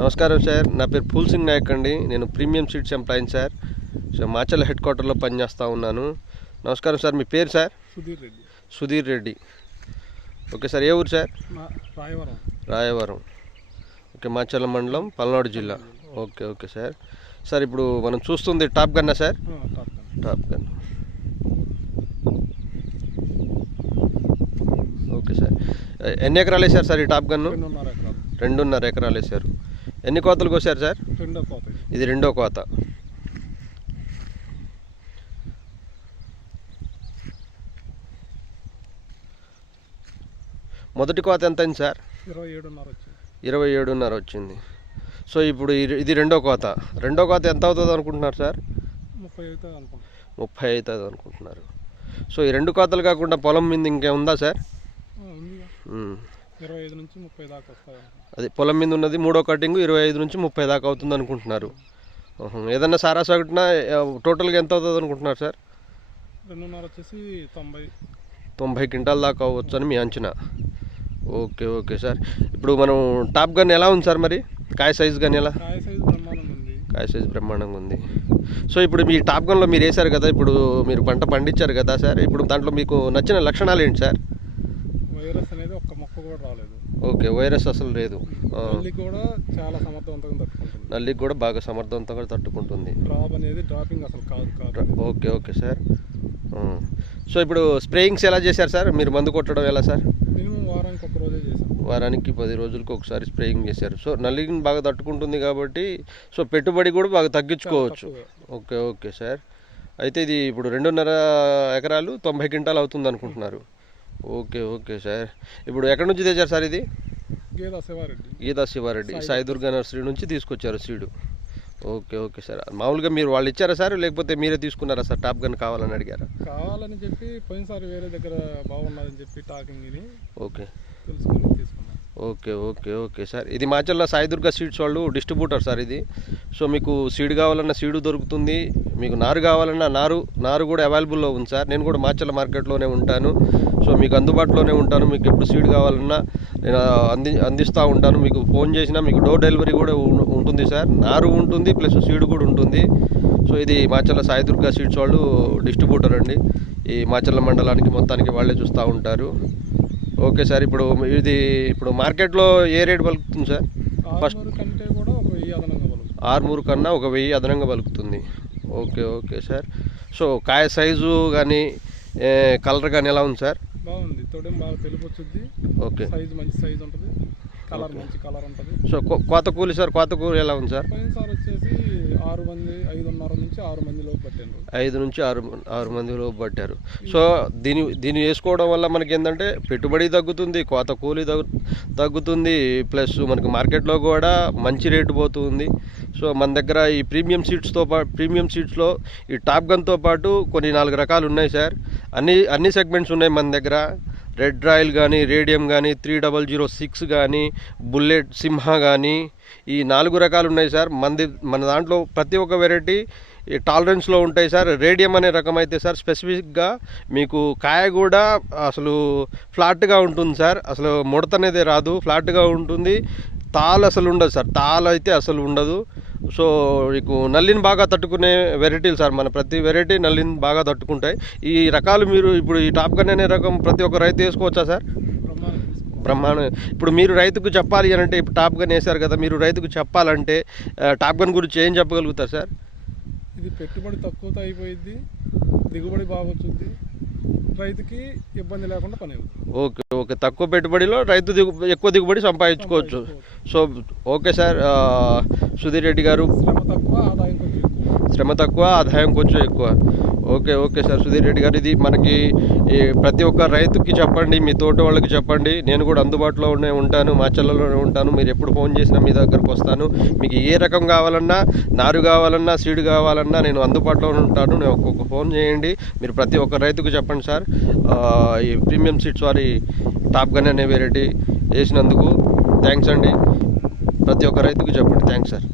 నమస్కారం సార్, నా పేరు ఫూల్ సింగ్ నాయక్ అండి. నేను ప్రీమియం సీడ్స్ ఎంప్లాయిని సార్. మాచర్ల హెడ్ క్వార్టర్లో పనిచేస్తూ ఉన్నాను. నమస్కారం సార్, మీ పేరు sir? Sudheer Reddy. Okay sir, ఏ ఊరు సార్? రాయవరం. ఓకే, మాచర్ల మండలం, పల్నాడు జిల్లా. Okay okay sir. సార్ ఇప్పుడు మనం చూస్తుంది top gun sir? Top gun. Okay sir, ఎన్ని ఎకరాలు వేసారు సార్ ఈ టాప్ గన్ను? 2.5 ఎకరాలు వేసారు. ఎన్ని కోతలు కోసారు సార్? ఇది రెండో కోత. మొదటి కోత ఎంత అయింది సార్? 27.5 వచ్చింది. సో ఇప్పుడు ఇది రెండో కోత. రెండో కోత ఎంత అవుతుంది అనుకుంటున్నారు సార్? 30 అవుతుంది అనుకుంటున్నారు. సో ఈ రెండు కోతలు కాకుండా పొలం మీద ఇంకేముందా సార్? 25 నుంచి 30 దాకా వస్తాయి. అది పొలం మీద ఉన్నది మూడో కటింగ్ 25 నుంచి 30 దాకా అవుతుంది అనుకుంటున్నారు. ఏదన్నా సారా సగటున టోటల్గా ఎంత అవుతుంది అనుకుంటున్నారు సార్? 2.5 వచ్చేసి 90 క్వింటాల్ దాకా అవ్వచ్చు అని మీ అంచనా. Okay okay sir. ఇప్పుడు మనం టాప్ గన్ ఎలా ఉంది సార్? మరి కాయ సైజ్ కానీ ఎలా? కాయ సైజ్ బ్రహ్మాండంగా ఉంది. సో ఇప్పుడు మీ టాప్ గన్లో మీరు వేశారు కదా, ఇప్పుడు మీరు పంట పండించారు కదా సార్, ఇప్పుడు దాంట్లో మీకు నచ్చిన లక్షణాలు ఏంటి సార్? వైరస్ అనేది ఒక్క మొక్క కూడా రాలేదు. ఓకే, వైరస్ అసలు లేదు. నల్లికి కూడా చాలా సమర్థవంతంగా తట్టుకుంటుంది. నల్లికి కూడా బాగా సమర్థవంతంగా తట్టుకుంటుంది. డ్రాప్ అనేది డ్రాపింగ్ అసలు కాదు. Okay okay sir. సో ఇప్పుడు స్ప్రేయింగ్స్ ఎలా చేశారు సార్? మీరు మందు కొట్టడం ఎలా సార్? మినిమం వారానికి ఒక రోజే చేశాను. వారానికి 10 రోజులకు ఒకసారి స్ప్రేయింగ్ చేశారు. సో నల్లిని బాగా తట్టుకుంటుంది కాబట్టి సో పెట్టుబడి కూడా బాగా తగ్గించుకోవచ్చు. Okay okay sir. అయితే ఇది ఇప్పుడు 2.5 ఎకరాలు 90 క్వింటాల్ అవుతుంది అనుకుంటున్నారు. Okay okay sir. ఇప్పుడు ఎక్కడి నుంచి తెచ్చారు సార్ ఇది? గీతా శివారెడ్డి సాయి దుర్గా నర్సరీ నుంచి తీసుకొచ్చారు సీడు. Okay okay sir. మామూలుగా మీరు వాళ్ళు ఇచ్చారా సార్, లేకపోతే మీరే తీసుకున్నారా సార్? టాప్ గన్ కావాలని అడిగారా? కావాలని చెప్పి పోయినసారి వేరే దగ్గర బాగున్నదని చెప్పి టాకింగ్ ఇది ఓకే తెలుసుకొని తీసుకున్నాను. Okay okay okay sir. ఇది మాచర్ల సాయి దుర్గా సీడ్స్ వాళ్ళు డిస్ట్రిబ్యూటర్ సార్ ఇది. సో మీకు సీడ్ కావాలన్నా సీడు దొరుకుతుంది, మీకు నారు కావాలన్నా నారు కూడా అవైలబుల్లో ఉంది సార్. నేను కూడా మాచర్ల మార్కెట్లోనే ఉంటాను. సో మీకు అందుబాటులోనే ఉంటాను. మీకు ఎప్పుడు సీడ్ కావాలన్నా నేను అందిస్తూ ఉంటాను. మీకు ఫోన్ చేసినా మీకు డోర్ డెలివరీ కూడా ఉంటుంది సార్. నారు ఉంటుంది ప్లస్ సీడ్ కూడా ఉంటుంది. సో ఇది మాచర్ల సాయి దుర్గా సీడ్స్ వాళ్ళు డిస్ట్రిబ్యూటర్ అండి. ఈ మాచర్ల మండలానికి మొత్తానికి వాళ్ళే చూస్తూ ఉంటారు. Okay sir. ఇప్పుడు మార్కెట్లో ఏ రేట్ పలుకుతుంది సార్? ఫస్ట్ కంటే కూడా 1000 అదనంగా పలుకుతుంది. 6 కన్నా 1000 అదనంగా పలుకుతుంది. Okay okay sir. సో కాయ సైజు కానీ కలర్ కానీ ఎలా ఉంది సార్? బాగుంది. తొడెం బాగా తెలుపు వచ్చింది. ఓకే, సైజ్ మంచి సైజ్ ఉంటుంది. కలర్ మంచి కలర్ ఉంటుంది. సో కోత కూలి సార్, కోత కూలి ఎలా ఉంది సార్? పోయినసారి వచ్చేసి 6 మంది 5.5 నుంచి 6 మంది లోపు పట్టారు. 5 నుంచి 6 మంది లోపు పట్టారు. సో దీన్ని వేసుకోవడం వల్ల మనకి ఏంటంటే పెట్టుబడి తగ్గుతుంది, కోత కూలి తగ్గుతుంది, ప్లస్ మనకి మార్కెట్లో కూడా మంచి రేటు పోతుంది. సో మన దగ్గర ఈ ప్రీమియం సీడ్స్లో ఈ టాప్ గన్తో పాటు కొన్ని 4 రకాలు ఉన్నాయి సార్. అన్ని సెగ్మెంట్స్ ఉన్నాయి మన దగ్గర. రెడ్ రాయల్ కానీ, రేడియం కానీ, 3006 కానీ, బుల్లెట్ సింహ కానీ, ఈ 4 రకాలు ఉన్నాయి సార్. మన దాంట్లో ప్రతి ఒక్క వెరైటీ టాలరెన్స్లో ఉంటాయి సార్. రేడియం అనే రకం అయితే సార్ స్పెసిఫిక్గా మీకు కాయ కూడా అసలు ఫ్లాట్గా ఉంటుంది సార్. అసలు ముడత అనేది రాదు, ఫ్లాట్గా ఉంటుంది. తాలు అసలు ఉండదు సార్, తాలు అయితే అసలు ఉండదు. సో మీకు నల్లిని బాగా తట్టుకునే వెరైటీలు సార్. మన ప్రతి వెరైటీ నల్లిని బాగా తట్టుకుంటాయి. ఈ రకాలు మీరు ఇప్పుడు ఈ టాప్ గన్ అనే రకం ప్రతి ఒక్క రైతు వేసుకోవచ్చా సార్? బ్రహ్మాండం. ఇప్పుడు మీరు రైతుకు చెప్పాలి అని అంటే, ఇప్పుడు టాప్ గన్ వేశారు కదా, మీరు రైతుకు చెప్పాలంటే టాప్ గన్ గురించి ఏం చెప్పగలుగుతారు సార్? ఇది పెట్టుబడి తక్కువతో అయిపోయింది, దిగుబడి బాగా వచ్చింది, రైతుకి ఇబ్బంది లేకుండా పని అవుతుంది. Okay okay. తక్కువ పెట్టుబడిలో రైతు ఎక్కువ దిగుబడి సంపాదించుకోవచ్చు. So okay sir. Sudheer Reddy గారు, శ్రమ తక్కువ ఆదాయం కొంచెం ఎక్కువ. Okay okay sir. Sudheer Reddy గారు, ఇది మనకి ప్రతి ఒక్క రైతుకి చెప్పండి, మీ తోట వాళ్ళకి చెప్పండి. నేను కూడా అందుబాటులో ఉంటాను, మాచర్లలోనే ఉంటాను. మీరు ఎప్పుడు ఫోన్ చేసినా మీ దగ్గరకు వస్తాను. మీకు ఏ రకం కావాలన్నా, నారు కావాలన్నా, సీడ్ కావాలన్నా నేను అందుబాటులో ఉంటాను. నేను ఒక్కొక్క ఫోన్ చేయండి. మీరు ప్రతి ఒక్క రైతుకు చెప్పండి సార్. ఈ ప్రీమియం సీడ్స్ వారి టాప్ గన్ అనే వెరైటీ వేసినందుకు థ్యాంక్స్ అండి. ప్రతి ఒక్క రైతుకు చెప్పండి. Thanks sir.